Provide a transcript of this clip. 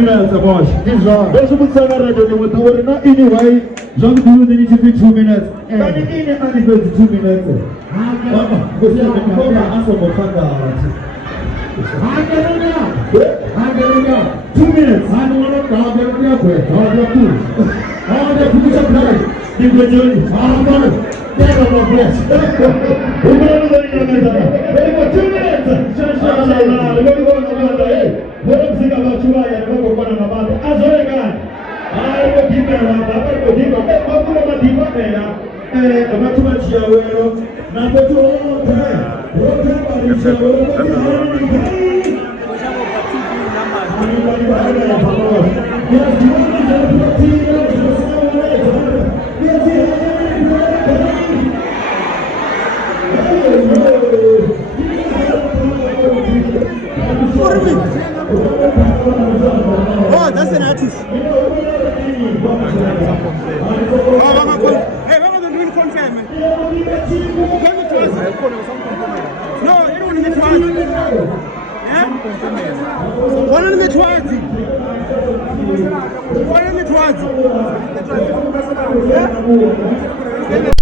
minutes bosh. Those who say that they will do it not anyway. Jean do need to be 2 minutes. And in it only 2 minutes. Go see the Mokanda aso Mokanda. Hallelujah. 2 minutes. Hallelujah. All the people are blind. Give the journey. Hallelujah. Get on the bless. We're going to the very good 2 minutes. What I'm saying about you, I never go on about it. As well, God. I will give them up. I will give them up. I will give them up. About too much Yahweh. Now, for too long time. What about you? Oh, that's an artist. Hey, what was the doing confirm? No, anyone in the twat. Yeah? One in the twat. One in the twat.